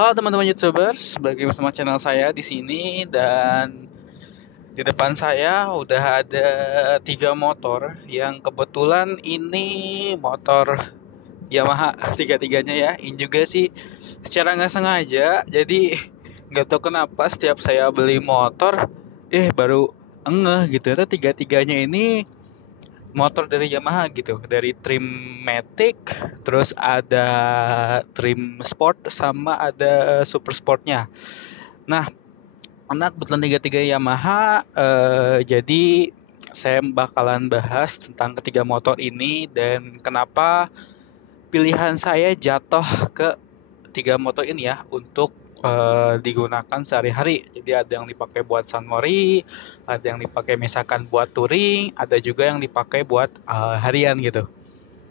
Halo teman-teman YouTubers, bagi bersama channel saya di sini dan di depan saya udah ada 3 motor yang kebetulan ini motor Yamaha tiga-tiganya ya. Ini juga sih secara nggak sengaja, jadi nggak tahu kenapa setiap saya beli motor, baru ngeh gitu. Ternyata tiga-tiganya ini motor dari Yamaha gitu, dari trim Matic, terus ada trim Sport sama ada Super Sportnya. Nah, anak kebetulan tiga-tiga Yamaha, jadi saya bakalan bahas tentang ketiga motor ini dan kenapa pilihan saya jatuh ke tiga motor ini ya untuk digunakan sehari-hari. Jadi ada yang dipakai buat sunmori, ada yang dipakai misalkan buat touring, ada juga yang dipakai buat harian gitu.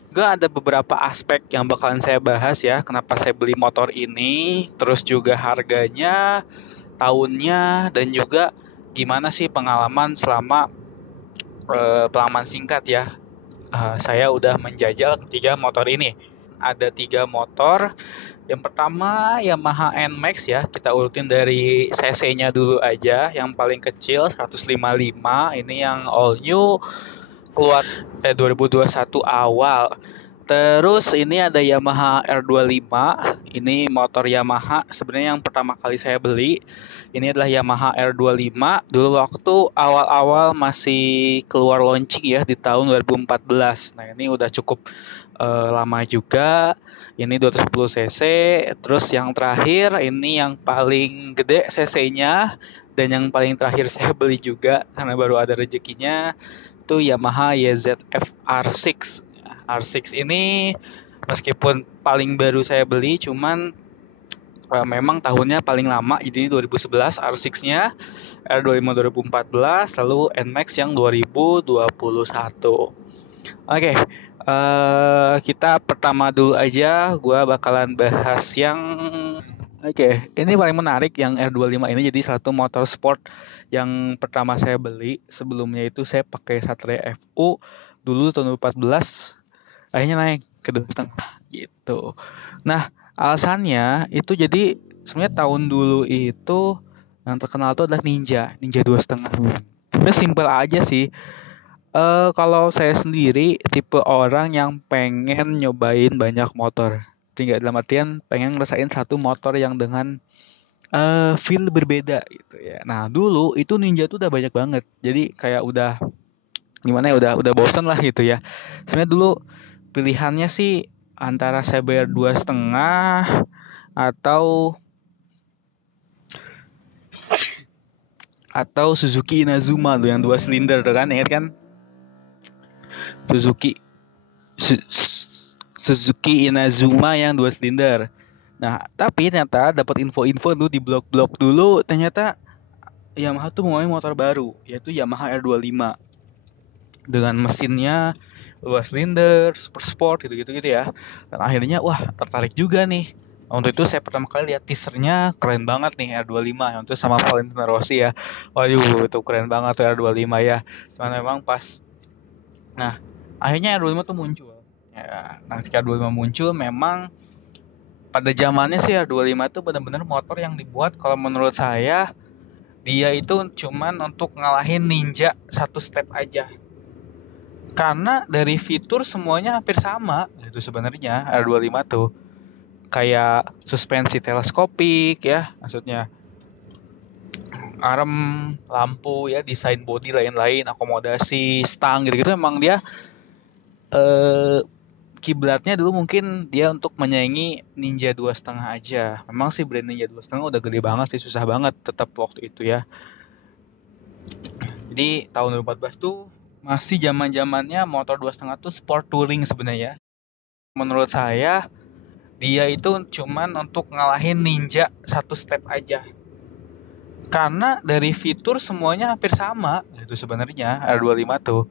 Juga ada beberapa aspek yang bakalan saya bahas ya, kenapa saya beli motor ini, terus juga harganya, tahunnya, dan juga gimana sih pengalaman selama pengalaman singkat ya. Saya udah menjajal ketiga motor ini. Ada 3 motor. Yang pertama Yamaha NMAX ya, kita urutin dari cc-nya dulu aja. Yang paling kecil 155, ini yang all new, keluar 2021 awal. Terus ini ada Yamaha R25. Ini motor Yamaha sebenarnya yang pertama kali saya beli. Ini adalah Yamaha R25. Dulu waktu awal-awal masih keluar launching ya di tahun 2014. Nah, ini udah cukup lama juga. Ini 210 cc. Terus yang terakhir ini yang paling gede cc-nya dan yang paling terakhir saya beli juga karena baru ada rezekinya, itu Yamaha YZF R6. R6 ini meskipun paling baru saya beli, cuman memang tahunnya paling lama, jadi 2011 R6-nya, R25 2014, lalu NMAX yang 2021. Oke, kita pertama dulu aja, gue bakalan bahas yang ini paling menarik yang R25 ini. Jadi satu motor sport yang pertama saya beli. Sebelumnya itu saya pakai Satria FU dulu tahun 2014. Akhirnya naik ke 2,5 gitu. Nah, alasannya itu jadi sebenarnya tahun dulu itu yang terkenal itu adalah Ninja 2,5. Sebenarnya simpel aja sih. Kalau saya sendiri tipe orang yang pengen nyobain banyak motor. Tinggal dalam artian pengen ngerasain satu motor yang dengan feel berbeda gitu ya. Nah, dulu itu Ninja tuh udah banyak banget. Jadi kayak udah gimana ya, udah bosan lah gitu ya. Sebenarnya dulu pilihannya sih antara saya bayar 2,5 atau Suzuki Inazuma tuh yang 2 silinder tuh kan, ingat kan? Suzuki Inazuma yang 2 silinder. Nah, tapi ternyata dapat info-info dulu di blog-blog dulu, ternyata Yamaha tuh mau motor baru, yaitu Yamaha R25 dengan mesinnya 2 silinder, super sport gitu ya. Dan akhirnya wah, tertarik juga nih. Untuk itu saya pertama kali lihat teasernya, keren banget nih R25 yang itu sama Valentino Rossi ya. Waduh, itu keren banget tuh R25 ya. Cuman memang pas, nah akhirnya R25 tuh muncul ya. Nah, ketika R25 muncul, memang pada zamannya sih R25 itu benar-benar motor yang dibuat, kalau menurut saya dia itu cuman untuk ngalahin Ninja satu step aja. Karena dari fitur semuanya hampir sama itu sebenarnya R25 tuh. Kayak suspensi teleskopik ya, maksudnya arm, lampu ya, desain body lain-lain, akomodasi, stang gitu-gitu. Emang dia kiblatnya dulu mungkin dia untuk menyaingi Ninja 2,5 aja. Memang sih brand Ninja 2,5 udah gede banget sih, susah banget tetap waktu itu ya. Jadi tahun 2014 tuh masih zaman-zamannya motor 2,5 tuh sport touring sebenarnya. Menurut saya dia itu cuman untuk ngalahin Ninja satu step aja. Karena dari fitur semuanya hampir sama itu sebenarnya R25 tuh.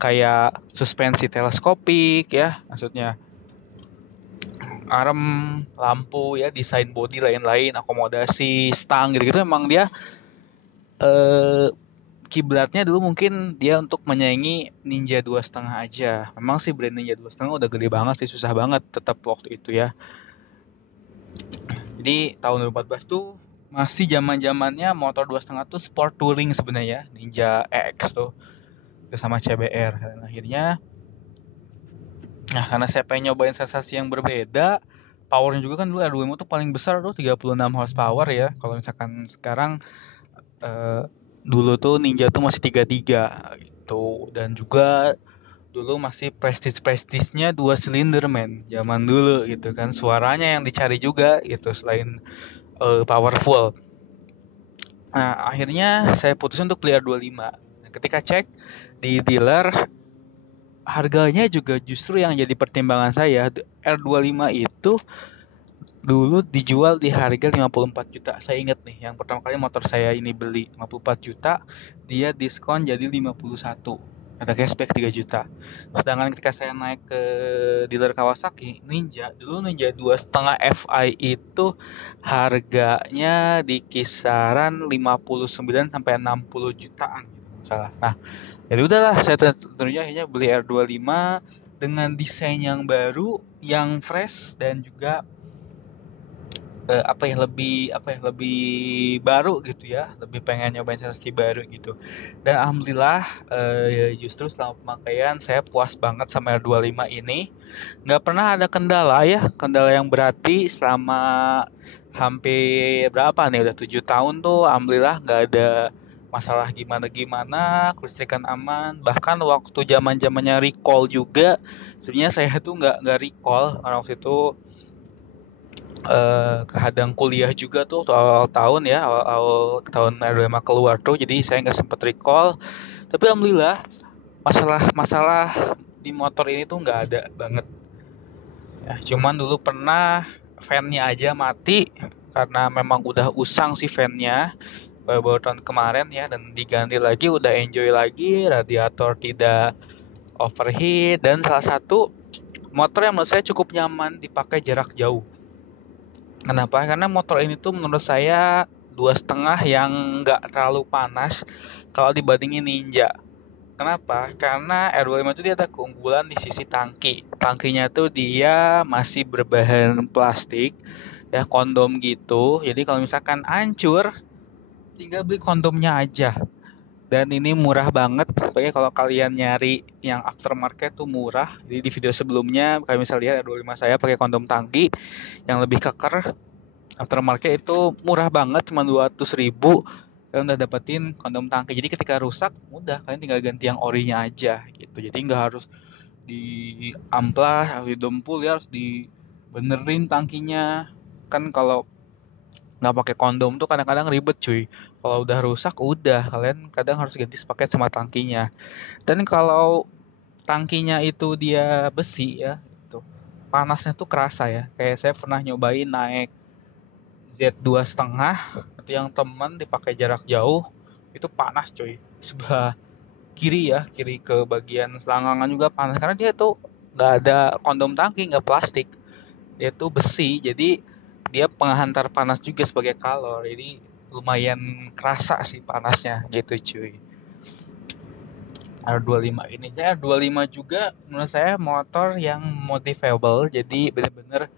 Kayak suspensi teleskopik ya, maksudnya arm, lampu ya, desain body lain-lain, akomodasi, stang gitu-gitu. Emang dia kiblatnya dulu mungkin dia untuk menyaingi Ninja 2,5 aja. Memang sih brand Ninja 2,5 udah gede banget sih, susah banget tetap waktu itu ya. Jadi tahun 2014 tuh masih zaman-zamannya motor 2,5 tuh sport touring sebenarnya, Ninja X tuh sama CBR. Dan akhirnya karena saya pengen nyobain sensasi yang berbeda, powernya juga kan dulu R25 tuh paling besar tuh 36 horsepower ya. Kalau misalkan sekarang dulu tuh Ninja tuh masih 33 gitu. Dan juga dulu masih prestisnya 2 silinder men, zaman dulu gitu kan. Suaranya yang dicari juga gitu selain powerful. Nah, akhirnya saya putusin untuk beli R25. Nah, ketika cek di dealer, harganya juga justru yang jadi pertimbangan saya. R25 itu dulu dijual di harga 54 juta. Saya ingat nih, yang pertama kali motor saya ini beli 54 juta, dia diskon jadi 51. Ada cashback 3 juta. Sedangkan ketika saya naik ke dealer Kawasaki, Ninja, dulu Ninja 2,5 Fi itu harganya di kisaran 59 sampai 60 jutaan gitu, salah. Nah, jadi udahlah, saya tentunya akhirnya beli R25 dengan desain yang baru, yang fresh, dan juga lebih baru gitu ya, lebih pengen nyobain sensasi baru gitu. Dan alhamdulillah justru selama pemakaian saya puas banget sama R25 ini, nggak pernah ada kendala yang berarti selama hampir berapa nih, udah 7 tahun tuh alhamdulillah nggak ada masalah gimana, kelistrikan aman. Bahkan waktu zamannya recall juga, sebenarnya saya tuh nggak recall karena waktu itu kehadang kuliah juga tuh awal tahun ya, awal tahun R25 keluar tuh, jadi saya nggak sempet recall. Tapi alhamdulillah masalah di motor ini tuh nggak ada banget ya. Cuman dulu pernah fan-nya aja mati karena memang udah usang sih fan-nya baru tahun kemarin ya, dan diganti lagi udah enjoy lagi, radiator tidak overheat, dan salah satu motor yang menurut saya cukup nyaman dipakai jarak jauh. Kenapa? Karena motor ini tuh menurut saya 2,5 yang nggak terlalu panas kalau dibandingin Ninja. Kenapa? Karena R25 itu dia ada keunggulan di sisi tangki. Tangkinya tuh dia masih berbahan plastik ya, kondom gitu. Jadi kalau misalkan hancur, tinggal beli kondomnya aja. Dan ini murah banget. Sebagai kalau kalian nyari yang aftermarket tuh murah. Jadi di video sebelumnya kalian bisa lihat R25 saya pakai kondom tangki yang lebih keker. Aftermarket itu murah banget, cuma 200.000 kalian udah dapetin kondom tangki. Jadi ketika rusak, udah kalian tinggal ganti yang orinya aja gitu. Jadi nggak harus di amplas, harus didempul ya, harus dibenerin tangkinya. Kan kalau nggak pakai kondom tuh kadang-kadang ribet cuy. Kalau udah rusak, udah kalian kadang harus ganti sepaket sama tangkinya. Dan kalau tangkinya itu dia besi ya, itu panasnya tuh kerasa ya. Kayak saya pernah nyobain naik Z2,5 itu yang teman dipakai jarak jauh, itu panas coy. Sebelah kiri ke bagian selangkangan juga panas karena dia tuh nggak ada kondom tangki, nggak plastik, dia tuh besi, jadi dia penghantar panas juga sebagai kalor, jadi lumayan kerasa sih panasnya gitu cuy. R25 ini ya, R25 juga menurut saya motor yang motivable, jadi bener-bener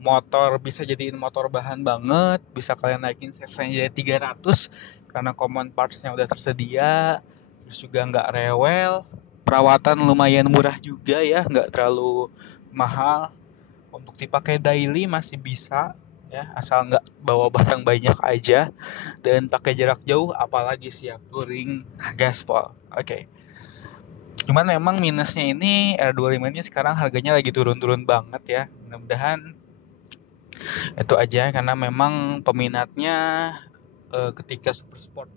motor bisa jadiin motor bahan banget, bisa kalian naikin cc-nya jadi 300 karena common parts-nya udah tersedia, terus juga nggak rewel, perawatan lumayan murah juga ya, nggak terlalu mahal, untuk dipakai daily masih bisa ya, asal nggak bawa barang banyak aja, dan pakai jarak jauh apalagi siap touring gaspol. Oke. Cuman memang minusnya ini R25 ini sekarang harganya lagi turun-turun banget ya. Mudah-mudahan itu aja, karena memang peminatnya ketika super sport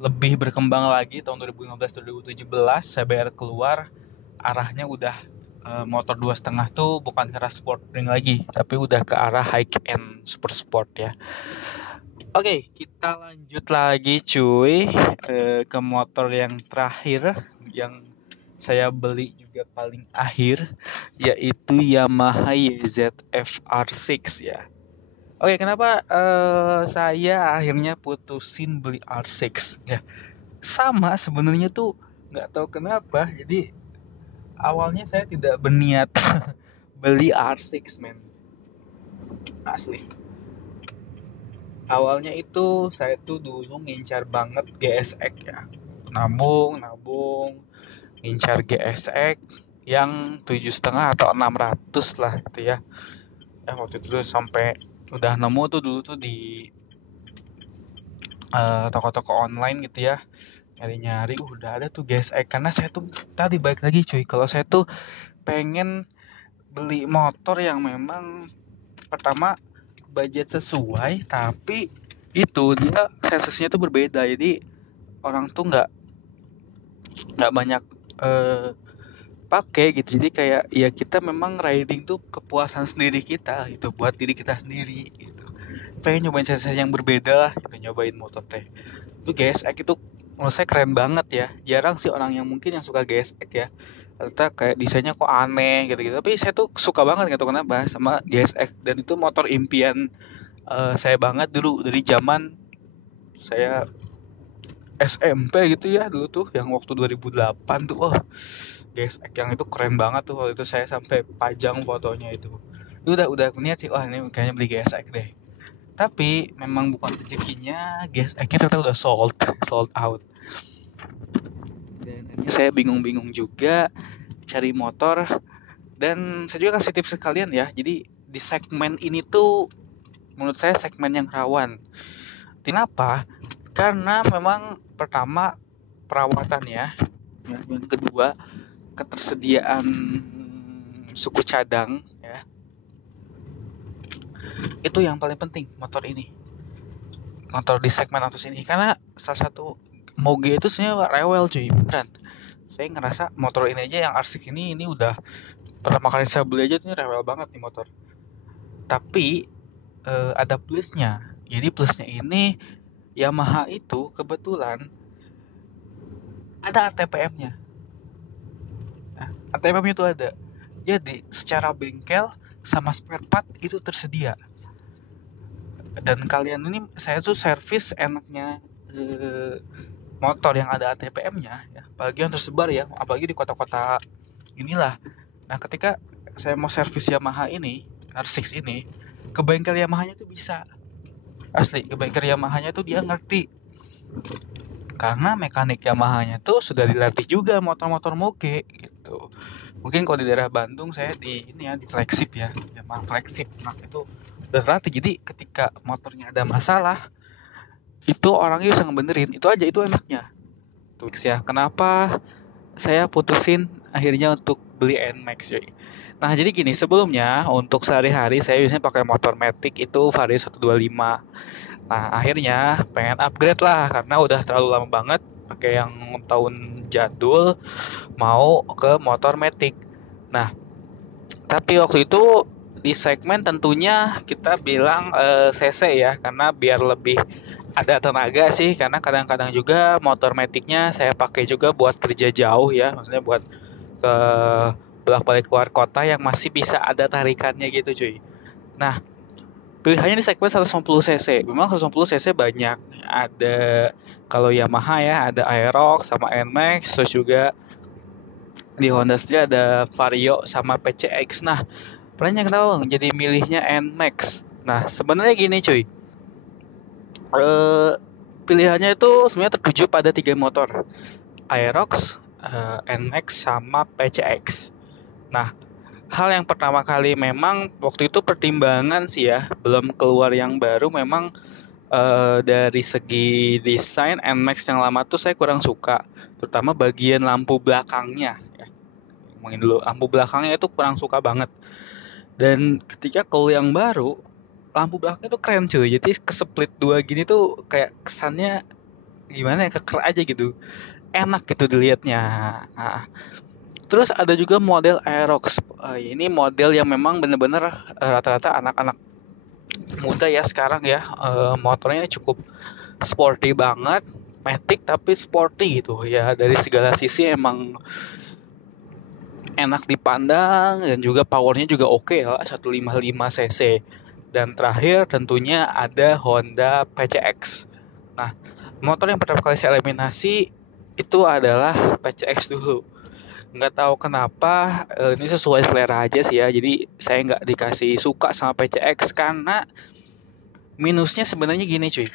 lebih berkembang lagi tahun 2015-2017 CBR keluar, arahnya udah motor 2,5 tuh bukan ke arah sport touring lagi, tapi udah ke arah high end super sport ya. Oke, kita lanjut lagi cuy ke motor yang terakhir yang saya beli juga paling akhir, yaitu Yamaha YZF R6 ya. Oke, kenapa saya akhirnya putusin beli R6 ya? Sama sebenarnya tuh, nggak tahu kenapa. Jadi awalnya saya tidak berniat beli R6 men, asli. Awalnya itu saya tuh dulu ngincar banget GSX ya. Nabung, nabung, ngincar GSX yang 7,5 atau 600 lah gitu ya. Waktu itu tuh sampai udah nemu tuh dulu tuh di toko-toko online gitu ya. Nyari-nyari udah ada tuh GSX, karena saya tuh tadi balik lagi cuy, kalau saya tuh pengen beli motor yang memang pertama budget sesuai, tapi itu dia sensasinya tuh berbeda, jadi orang tuh nggak banyak eh, pakai gitu. Jadi kayak ya kita memang riding tuh kepuasan sendiri kita gitu, buat diri kita sendiri gitu. Pengen nyobain sensasi yang berbeda lah gitu, nyobain motor teh itu. GSX itu menurut saya keren banget ya. Jarang sih orang yang mungkin yang suka GSX ya, ternyata kayak desainnya kok aneh gitu-gitu, tapi saya tuh suka banget gitu kenapa sama GSX. Dan itu motor impian saya banget dulu dari zaman saya SMP gitu ya, dulu tuh yang waktu 2008 tuh. GSX yang itu keren banget tuh. Waktu itu saya sampai pajang fotonya itu. Udah niat sih, wah ini kayaknya beli GSX deh. Tapi memang bukan rezekinya, GSX-nya ternyata udah sold out. Dan akhirnya saya bingung-bingung juga cari motor. Dan saya juga kasih tips sekalian ya. Jadi di segmen ini tuh menurut saya segmen yang rawan. Kenapa? Karena memang pertama perawatannya, yang kedua ketersediaan suku cadang ya. Itu yang paling penting motor ini. Motor di segmen atas ini, karena salah satu moge itu sebenarnya rewel cuy, beneran. Saya ngerasa motor ini aja yang arsik ini udah pertama kali saya beli aja tuh rewel banget nih motor. Tapi ada plusnya. Jadi plusnya ini Yamaha itu kebetulan ada ATPM-nya. Nah, ATPM-nya itu ada. Jadi secara bengkel sama spare part itu tersedia. Dan kalian ini, saya tuh servis enaknya motor yang ada ATPM-nya ya, apalagi yang tersebar ya, apalagi di kota-kota inilah. Nah, ketika saya mau servis Yamaha ini, R6 ini, ke bengkel Yamahanya tuh bisa. Asli, ke bengkel Yamahanya tuh dia ngerti. Karena mekanik Yamahanya tuh sudah dilatih juga motor-motor moge gitu. Mungkin kalau di daerah Bandung saya di ini ya, di flagship ya, Yamaha flagship. Nah, itu udah terlatih. Jadi ketika motornya ada masalah, itu orangnya bisa ngebenerin. Itu aja, itu enaknya. Tuh ya, kenapa saya putusin akhirnya untuk beli NMAX cuy. Nah, jadi gini, sebelumnya untuk sehari-hari saya biasanya pakai motor Matic itu Vario 125. Nah, akhirnya pengen upgrade lah karena udah terlalu lama banget pakai yang tahun jadul, mau ke motor Matic. Nah, tapi waktu itu di segmen tentunya kita bilang CC ya, karena biar lebih ada tenaga sih, karena kadang-kadang juga motor Matic-nya saya pakai juga buat kerja jauh ya, maksudnya buat ke bolak-balik keluar kota yang masih bisa ada tarikannya gitu cuy. Nah, pilihannya di segmen 150 cc. Memang 150 cc banyak. Ada kalau Yamaha ya, ada Aerox sama NMAX, terus juga di Honda sendiri ada Vario sama PCX. Nah, banyak tahu jadi milihnya NMAX. Nah, sebenarnya gini cuy. Pilihannya itu sebenarnya tertuju pada 3 motor. Aerox, NMAX sama PCX. Nah, hal yang pertama kali memang waktu itu pertimbangan sih ya, belum keluar yang baru, memang dari segi desain NMAX yang lama tuh saya kurang suka, terutama bagian lampu belakangnya ya. Ngomongin dulu, lampu belakangnya itu kurang suka banget. Dan ketika keluar yang baru, lampu belakangnya tuh keren cuy, jadi keseplit dua gini tuh kayak kesannya gimana ya, keker aja gitu, enak gitu dilihatnya. Nah, terus ada juga model Aerox. Ini model yang memang bener-bener rata-rata anak-anak muda ya sekarang ya. Motornya cukup sporty banget, matic tapi sporty gitu ya. Dari segala sisi emang enak dipandang dan juga powernya juga oke lah, 155 cc. Dan terakhir tentunya ada Honda PCX. Nah, motor yang pertama kali saya eliminasi itu adalah PCX dulu. Nggak tahu kenapa, ini sesuai selera aja sih ya. Jadi saya nggak dikasih suka sama PCX karena Minusnya sebenarnya gini cuy.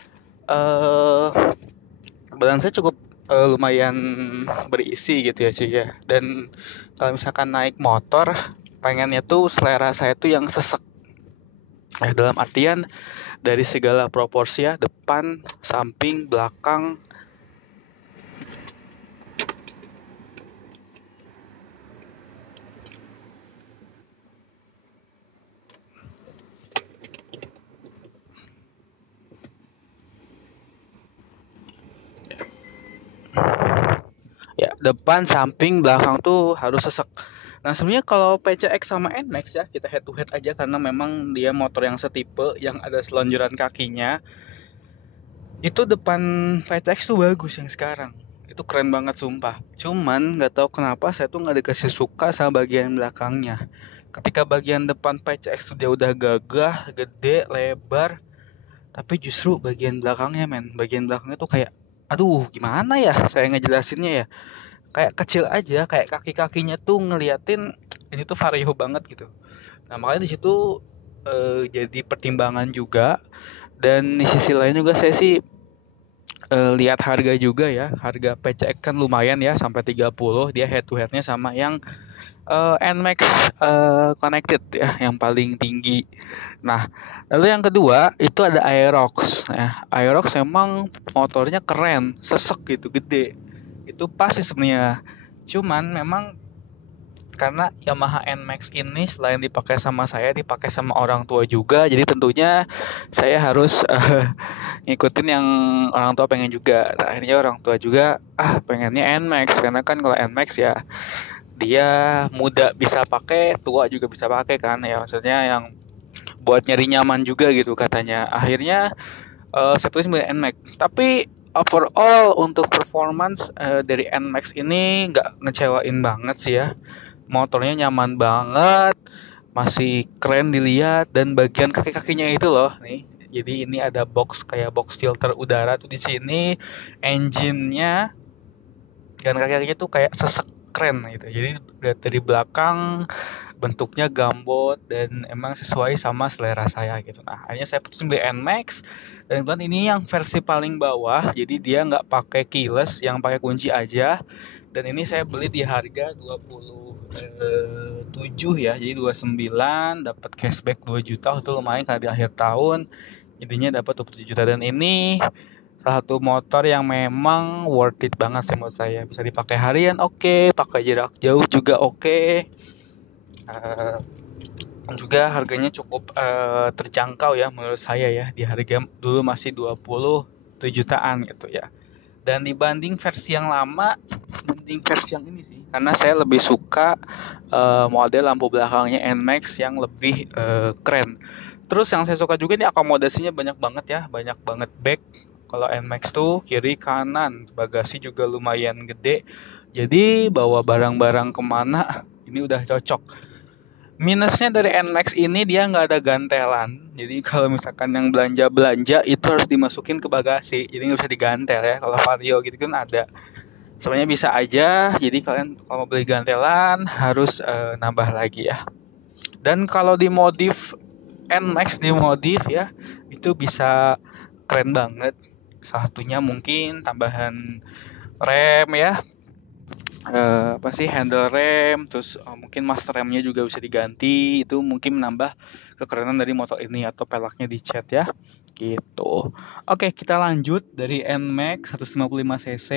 eh Badan saya cukup lumayan berisi gitu ya cuy ya. Dan kalau misalkan naik motor, pengennya tuh selera saya tuh yang sesek. Dalam artian dari segala proporsi ya, depan, samping, belakang. Ya, depan, samping, belakang tuh harus sesek. Nah, sebenarnya kalau PCX sama NMAX ya, kita head to head aja karena memang dia motor yang setipe yang ada selonjoran kakinya. Itu depan PCX tuh bagus yang sekarang. Itu keren banget sumpah. Cuman nggak tahu kenapa saya tuh nggak dikasih suka sama bagian belakangnya. Ketika bagian depan PCX tuh dia udah gagah, gede, lebar, tapi justru bagian belakangnya bagian belakangnya tuh kayak aduh gimana ya saya ngejelasinnya ya, kayak kecil aja, kayak kaki-kakinya tuh ngeliatin ini tuh vario banget gitu. Nah makanya di situ jadi pertimbangan juga. Dan di sisi lain juga saya sih lihat harga juga ya, harga PCX kan lumayan ya sampai 30, dia head to headnya sama yang NMAX connected ya yang paling tinggi. Nah lalu yang kedua itu ada Aerox ya. Aerox memang motornya keren, sesek gitu, gede, itu pasti sebenarnya. Cuman memang karena Yamaha NMAX ini selain dipakai sama saya, dipakai sama orang tua juga. Jadi tentunya saya harus ngikutin yang orang tua pengen juga. Nah, akhirnya orang tua juga pengennya NMAX karena kan kalau NMAX ya dia muda bisa pakai, tua juga bisa pakai kan ya, maksudnya yang buat nyari nyaman juga gitu katanya. Akhirnya saya tulis milih NMAX. Tapi overall untuk performance dari NMAX ini nggak ngecewain banget sih ya. Motornya nyaman banget, masih keren dilihat, dan bagian kaki-kakinya itu loh nih. Jadi ini ada box kayak box filter udara tuh di sini, engine-nya dan kaki-kakinya tuh kayak sesek, keren gitu. Jadi lihat dari belakang bentuknya gambot dan emang sesuai sama selera saya gitu. Nah akhirnya saya putusin beli NMAX, dan kebetulan ini yang versi paling bawah, jadi dia nggak pakai keyless, yang pakai kunci aja. Dan ini saya beli di harga 27 ya, jadi 29, dapat cashback 2 juta, itu lumayan karena di akhir tahun. Intinya dapat 27 juta, dan ini salah satu motor yang memang worth it banget sih menurut saya. Bisa dipakai harian oke, pakai jarak jauh juga oke. Juga harganya cukup terjangkau ya menurut saya ya, di harga dulu masih 27 jutaan gitu ya. Dan dibanding versi yang lama, dibanding versi yang ini sih, karena saya lebih suka model lampu belakangnya NMAX yang lebih keren. Terus yang saya suka juga ini akomodasinya banyak banget ya, banyak banget bag. Kalau NMAX tuh kiri kanan, bagasi juga lumayan gede. Jadi bawa barang-barang kemana ini udah cocok. Minusnya dari NMAX ini dia nggak ada gantelan. Jadi kalau misalkan yang belanja itu harus dimasukin ke bagasi. Jadi nggak bisa digantel ya. Kalau Vario gitu kan ada. Sebenarnya bisa aja. Jadi kalian kalau mau beli gantelan harus nambah lagi ya. Dan kalau dimodif NMAX dimodif ya, itu bisa keren banget. Salah satunya mungkin tambahan rem ya, apa sih, handle rem, terus mungkin master remnya juga bisa diganti. Itu mungkin menambah kekerenan dari motor ini, atau pelaknya dicat ya gitu. Oke, kita lanjut dari NMAX 155 cc.